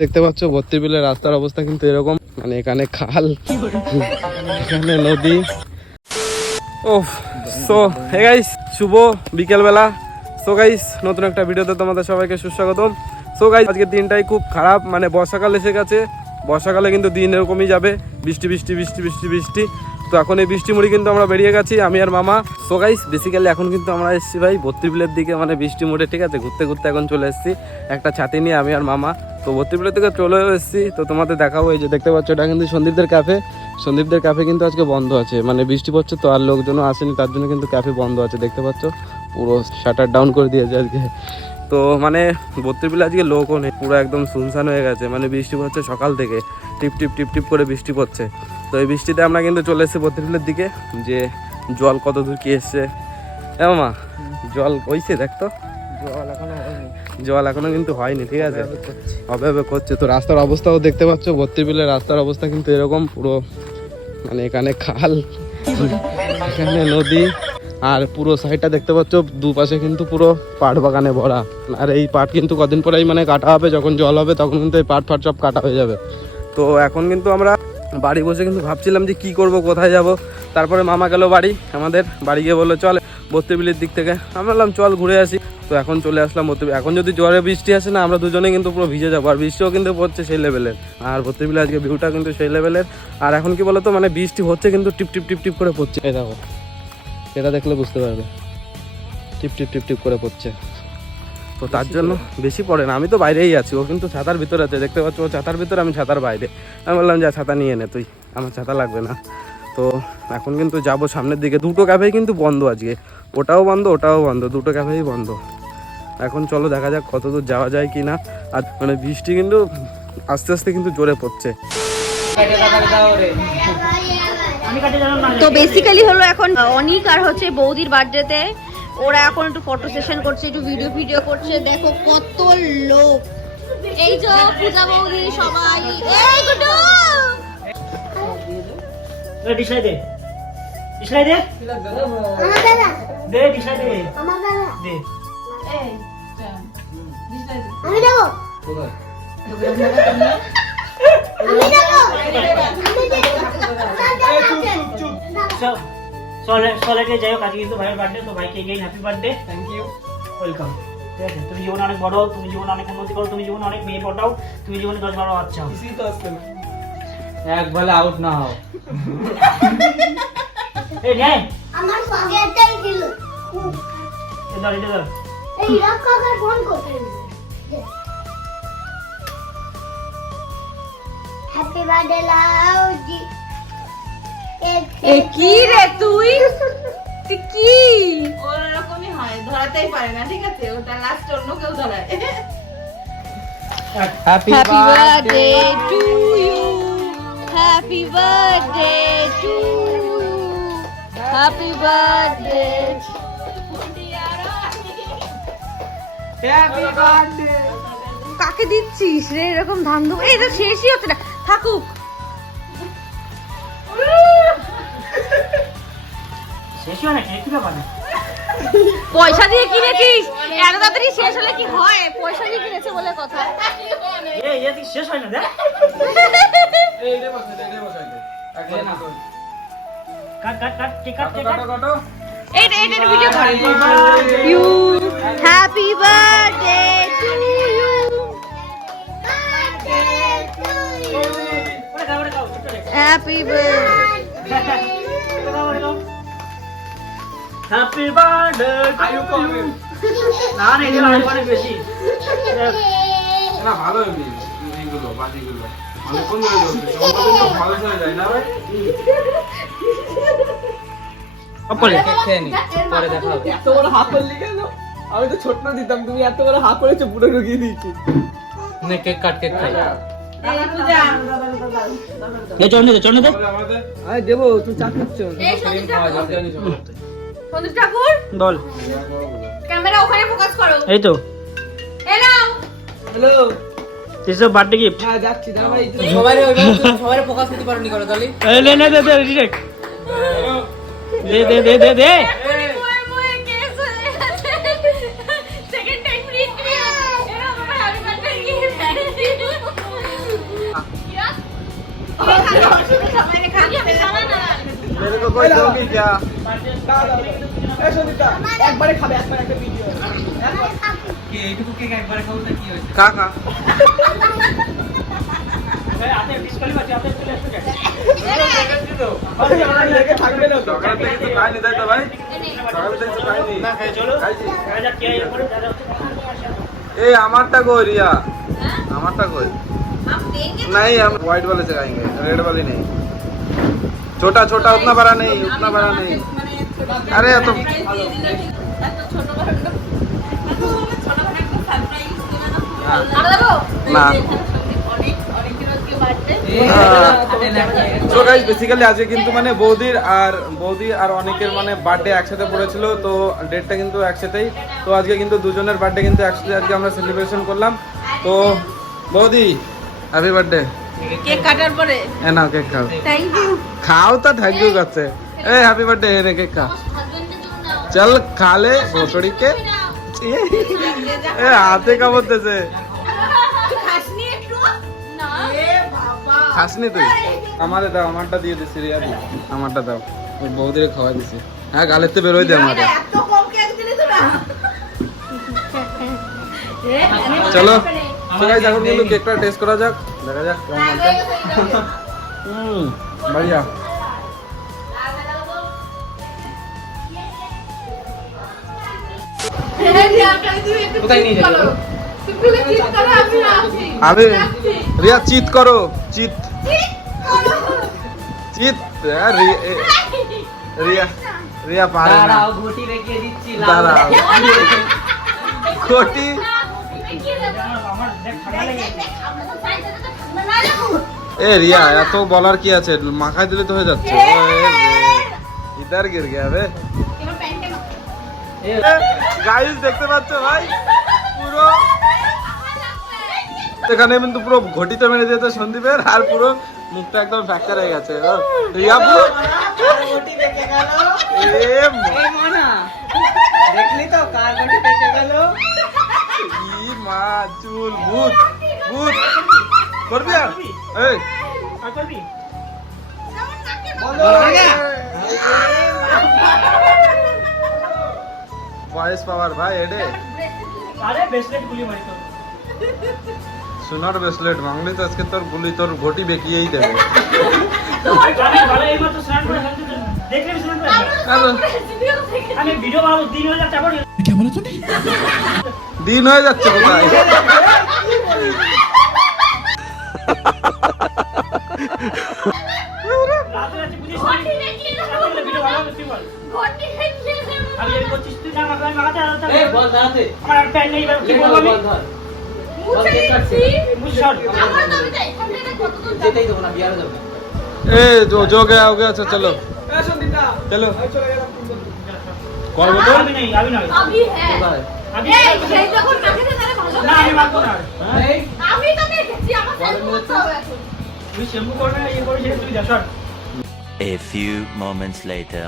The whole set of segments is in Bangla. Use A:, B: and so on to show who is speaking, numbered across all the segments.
A: দেখতে পাচ্ছ, ভর্তি বিলের রাস্তার অবস্থা কিন্তু এরকম। মানে এখানে খাল, এখানে নদী। ও সো হে গাইস শুভ বিকেলবেলা। সো গাইস নতুন একটা ভিডিওতে তোমাদের সবাইকে সুস্বাগতম। সো গাইস আজকের দিনটাই খুব খারাপ। মানে বর্ষাকাল এসে গেছে। বর্ষাকালে কিন্তু দিন এরকমই যাবে। বৃষ্টি বৃষ্টি বৃষ্টি বৃষ্টি বৃষ্টি। তো এখন এই বৃষ্টি মুড়ি কিন্তু আমরা বেরিয়ে গেছি, আমি আর মামা। সো গাইস বেসিক্যালি এখন কিন্তু আমরা এসেছি ভাই বিলের দিকে মানে বৃষ্টি মুড়ে, ঠিক আছে? ঘুরতে ঘুরতে এখন চলে এসেছি। একটা ছাতি নিয়ে আমি আর মামা। তো বিলের থেকে চলেও এসেছি। তো তোমাদের দেখাবো এই যে দেখতে পাচ্ছ, এটা কিন্তু সন্দীপদের ক্যাফে সন্দীপদের ক্যাফে কিন্তু আজকে বন্ধ আছে। মানে বৃষ্টি পড়ছে তো আর লোকজনও আসেনি, তার জন্য কিন্তু ক্যাফে বন্ধ আছে। দেখতে পাচ্ছ? পুরো শাটার ডাউন করে দিয়েছে আজকে। তো মানে বিলে আজকে লোকও নেই, পুরো একদম শুনশান হয়ে গেছে। মানে বৃষ্টি পড়ছে সকাল থেকে। টিপ টিপ টিপ টিপ করে বৃষ্টি পড়ছে। তো এই বৃষ্টিতে আমরা কিন্তু চলে এসেছি বিলের দিকে যে জল কত দূর কি এসছে। এ মামা জল হইছে দেখতো
B: জল এখনও
A: জল এখনও কিন্তু হয়নি ঠিক আছে? হবে হবে করছে। তো রাস্তার অবস্থাও দেখতে পাচ্ছ বিলের রাস্তার অবস্থা কিন্তু এরকম পুরো মানে এখানে খাল এখানে নদী আর পুরো সাইডটা দেখতে পাচ্ছ দুপাশে কিন্তু পুরো পাট বাগানে ভরা। আর এই পাট কিন্তু কদিন পরেই মানে কাটা হবে যখন জল হবে তখন কিন্তু এই পাট ফাট সব কাটা হয়ে যাবে। তো এখন কিন্তু আমরা বাড়ি বসে কিন্তু ভাবছিলাম যে কি করব, কোথায় যাব। তারপরে মামা গেল বাড়ি, আমাদের বাড়ি গিয়ে বলল, চল বত্রিবিলির দিক থেকে। আমরা বললাম, চল ঘুরে আসি। তো এখন চলে আসলাম ভর্তি এখন যদি জ্বরে বৃষ্টি আসে না, আমরা দুজনে কিন্তু পুরো ভিজে যাব। আর বৃষ্টিও কিন্তু পড়ছে সেই লেভেলের আর ভর্তিবিলে আজকে ভিউটা কিন্তু সেই লেভেলের আর এখন কি বলতো মানে বৃষ্টি হচ্ছে কিন্তু টিপ টিপ টিপ টিপ করে পড়ছে। দেখো, এটা দেখলে বুঝতে পারবে। টিপ টিপ টিপ টিপ করে পড়ছে। তো তার জন্য বেশি পড়ে না। আমি তো বাইরেই আছি, ও কিন্তু ছাতার ভিতরে আছে। দেখতে পাচ্ছ, ও ছাতার ভিতরে, আমি ছাতার বাইরে। আমি বললাম, যা, ছাতা নিয়ে নে তুই, আমার ছাতা লাগবে না। তো এখন কিন্তু যাব সামনের দিকে। দুটো ক্যাফেই কিন্তু বন্ধ আজকে। ওটাও বন্ধ ওটাও বন্ধ, দুটো ক্যাফেই বন্ধ। এখন চলো দেখা যাক কত দূর যাওয়া যায় কি না আর মানে বৃষ্টি কিন্তু আস্তে আস্তে কিন্তু জোরে পড়ছে।
C: তো বেসিক্যালি হলো এখন অনিক আর হচ্ছে বৌদির বার্থডেতে ওরা এখন একটু ফটো সেশন করছে একটু ভিডিও ভিডিও করছে। দেখো কত লোক। এই যে পূজা বৌদি সবাই। এই গুডু!
B: ডিসাই দে। ডিসাই দে। দে ডিসাই দে। দে।
D: আমি দেবো। আমি দেবো।
B: সব সলে সলেটে যাই হোক আজকে কিন্তু ভাইয়ের বার্থডে তো ভাইকে again happy birthday thank you welcome ঠিক আছে তুমি জীবনে অনেক বড় হও তুমি জীবনে অনেক উন্নতি করো তুমি জীবনে অনেক মেয়ে পটাও তুমি জীবনে দশ বারো বাচ্চা হও
E: এক বলে আউট না হও
B: এই নে
D: আমার পকেটটাই ছিল
B: এ ধর এটা ধর
D: এই রক কাকার ফোন করতে হ্যাপি বার্থডে লাউজি
C: এ কি রে তুই? তুই কি? ওরকমই হয় ধরাতেই পারে না ঠিক আছে? ওটা লাস্ট অন্য কেউ ধরায়। Birthday to you happy birthday to you happy birthday
E: happy birthday
C: কাকে দিচ্ছিস রে? এরকম ধান দেবো এই তো শেষই হচ্ছে না। থাকুক। পয়সা দিয়ে কিনেছিস এত তাড়াতাড়ি শেষ হলে কি হয় পয়সা দিয়ে কিনেছে বলে কথা
B: শেষ হয় না দেখ কাট কাট কাট কে কাট কে কাট
C: ভিডিও কর you happy birthday to you
B: ওরে গাও ওরে
C: হ্যাপি বার্থডে
B: হ্যাপি বার্থডে
E: আয়ু কবে
B: না না এটা অনেক অনেক বেশি।
E: না ভালো এমনি এইগুলো বাজিগুলো। অনেকক্ষণ ধরে চলছে সম্পর্ক তো ভালো চলে যায় না ভাই? নি। পরে দেখা হবে।
F: এত বড় হাত করলি কেন আমি তো ছোট দিতাম তুমি এত বড় হাত করেছ পুরো ঢুকিয়ে দিয়েছি।
E: নে কেক কাট কেক খাই।
F: দেবো তুমি চা
C: বন্ধু ঠাকুর
B: বল
C: ক্যামেরা ওখানে ফোকাস করো
B: এই তো
F: hello
B: hello this birthday gift
F: হ্যাঁ যাচ্ছি দাঁড়া ভাই
E: সবাই সবাই ফোকাস করতে পারো নি করো তাহলে
B: এই লে না দে দে রিজেক্ট দে দে দে দে দে
G: मेरे को कोई
F: একবারে খাবে একবার একটা ভিডিও
G: खा खा
B: হাতে ডিসকালিফাই হাতে চলে আসবে
F: লেগে থাকবে না তো।
A: সকালে থেকে কিছু খাইনি তাই তো ভাই সকালে থেকে কিছু খাইনি
B: চলো
A: খাইছি
B: রাজা কে এরপরে রাজা হচ্ছে
A: ए আমারটা কই রিয়া আমারটা কই
E: हम देंगे
A: नहीं हम व्हाइट वाले से खाएंगे रेड वाले नहीं छोटा छोटा उतना बड़ा नहीं उतना बड़ा नहीं আরে এত না। তো আজকে কিন্তু মানে বৌদির আর বৌদি আর অনেকের মানে বার্থডে একসাথে পড়েছিল তো ডেটটা কিন্তু একসাথেই। তো আজকে কিন্তু দুজনের বার্থডে কিন্তু একসাথে আজকে আমরা সেলিব্রেশন করলাম। তো বৌদি হ্যাপি বার্থডে খাও। খাও তো থ্যাংক ইউ করছে। এ হ্যাপি বার্থডে রে কেক খা চল খা লে ভোসড়ি কে এ হাতে কামড়তেছে
E: খাসনি একটু না
A: খাসনি তুই আমারে দাও আমারটা দিয়ে দিছি রিয়া দি আমারটা দাও ওই বৌদিরে খাওয়াই দিছি হ্যাঁ গালের তো বেরোয় দে আমাকে
E: এত কম কেক দিলি তোরা
A: চলো তো গাইস এখন কিন্তু কেকটা টেস্ট করা যাক দেখা যাক কেমন আছে হুম बढ़िया
F: কোথায় নিয়ে যাবে?
A: আমি রিয়া চিত করো চিত চিত হ্যাঁ, এ- রিয়া রিয়া পারে না।
F: ঘটি রেখে দিচ্ছি
A: এ রিয়া এত বলার কি আছে? মাখায় দিলে তো হয়ে যাচ্ছে। ইধার গির গিয়া রে গাইস দেখতে পাচ্ছ ভাই পুরো এখানে কিন্তু পুরো ঘটিতে মেরে দিয়েছে সন্দীপের আর পুরো মুখটা একদম ফ্র্যাকচার হয়ে গেছে রিয়া পুরো ম-
F: এই মনা দেখলি তো কার ঘটি রেখে গেল
A: ই মা চুল ভূত ভূত করবি আর এই
B: করবি
F: হয়ে
A: ভয়েস পাওয়ার ভাই এডে।
B: আরে ব্রেসলেট গুলি মারি তো।
A: সোনার ব্রেসলেট মাংলি তো আজকে তোর গুলি তোর ঘটি বেঁকিয়েই দেবে।
B: দিন হয়ে যাচ্ছে আবার
A: দিন হয়ে যাচ্ছে কোথায়?
B: রাতে রাতে বুঝিস রাতে ভিডিও বানাবো তুই বল আমি যদি করছিস তুই না আমাকে আমি মাখাতে আর
F: এই বল দাঁড়াতে
B: আমার আর প্যান নেই এবার কি বলবো আমি
F: বল ধর বল কেক কাটছে
B: মুঝ শট
F: যেতেই দেবো না বিয়ারে যাবে
A: ए जो जो गया हो गया अच्छा चलो
F: এই সন্দীপদা
A: चलो
F: আমি চলে গেলাম ফুটবল
A: করবো তো
B: আমি নেই আমি নয়
E: अभी है
F: কোথায়
B: আমি
E: এই সেই যখন মাখে তাহলে ভালো
B: না আমি মাখবো না
F: এই
E: আমি তো দেখেছি আমার সেলফি করতে হবে এখন
B: তুই শ্যাম্পু করবে না ইয়ে করবি সেটা তুই যা shot
H: A few moments later.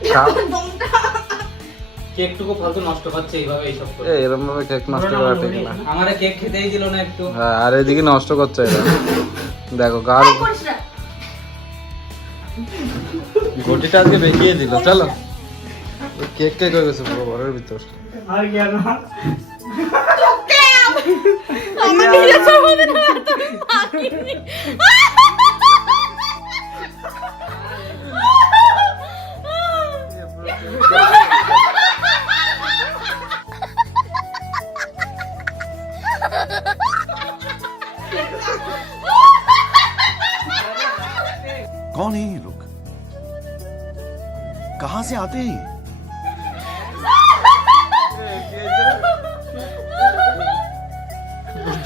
F: কেকটুকু ফালতু নষ্ট করছে এইভাবে এইসব করে।
A: এরকম ভাবে কেক নষ্ট করা ঠিক না।
F: আমারে কেক খেতেই দিল না একটু।
A: হ্যাঁ, আর এদিকে নষ্ট করছে এরা। দেখো
E: করিস
A: ঘটিটা আজকে বেঁকিয়ে দিল চলো। কেক কেক হয়ে গেছে পুরো ঘরের ভিতর।
B: আর কি না?
E: আমার নিজের সম্বন্ধে না।
H: कौन है ये लोग कहां से आते हैं ये?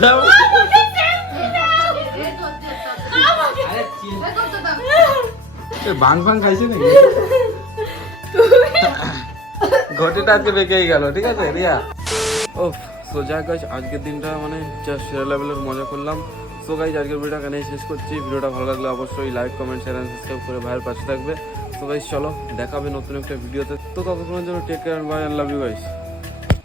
A: দাও।
F: আরে চিল
A: এ ভাং ভাং খাইছে নাকি ঘটিটা আজকে বেঁকেই গেল ঠিক আছে রিয়া ও সো যাই গাছ আজকের দিনটা মানে জাস্ট সেরা লেভেলের মজা করলাম সো গাইজ আজকের ভিডিওটা এখানে শেষ করছি। ভিডিওটা ভালো লাগলে অবশ্যই like comment share and subscribe করে ভাইয়ের পাশে থাকবে। সো গাইজ চলো, দেখাবে নতুন একটা ভিডিওতে তো। কতক্ষণের জন্য take care bye love you guys